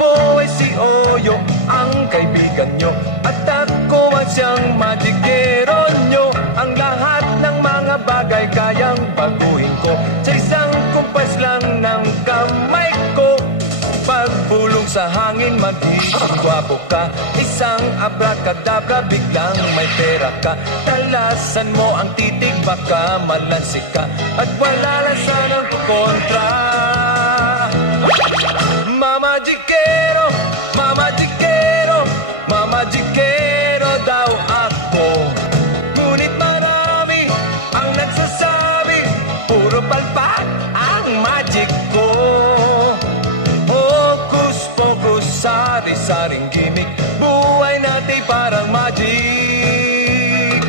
gwapo ay si Oyo, ang kaibigan nyo, at ako ang siyang magikero nyo. Ang lahat ng mga bagay kayang baguhin ko sa isang kumpas lang ng kamay ko. Pagbulong sa hangin, magiging gwapo ka. Isang abracadabra, biglang may pera ka. Talasan mo ang titig, baka malansik ka, at wala lang sanang kontra. Mama Jikero, Mama Jikero, Mama Jikero daw ako. Ngunit marami ang nagsasabi, puro palpak ang magic ko. Hocus pocus, sari-saring gimmick, buhay natin parang magic.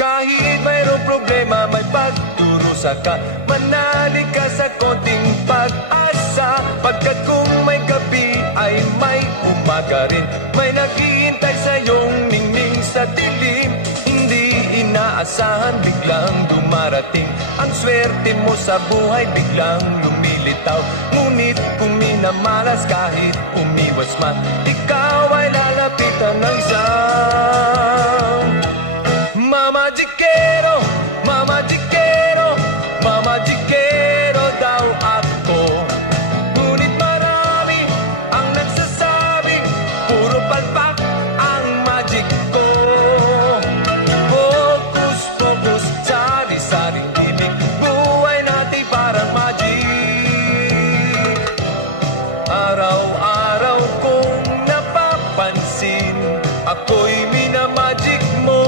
Kahit mayroong problema, may pagdurusa ka, manali ka sa konting pag-asa. Pagkat kung may gabi ay may umaga rin, may naghihintay sa'yong ningning sa dilim. Hindi inaasahan, biglang dumarating ang swerte mo sa buhay, biglang lumilitaw. Ngunit kung minamalas, kahit umiwas man, ikaw ay lalapitan ng isang Mama Jikero, Mama Jikero, Mama Jikero daw ako. Ngunit marami ang nagsasabi, puro palpak ang magic ko. Focus, focus, sari-saring gimmick, buhay natin parang magic. Araw-araw kong napapansin, ako'y minamagic mo.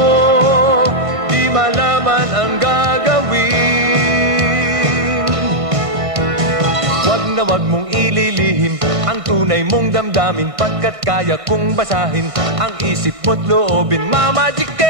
Malaman ang gagawin. Wag na wag mong ililihim ang tunay mong damdamin, pagkat kaya kong basahin ang isip mo't loobin. Mama Jikero,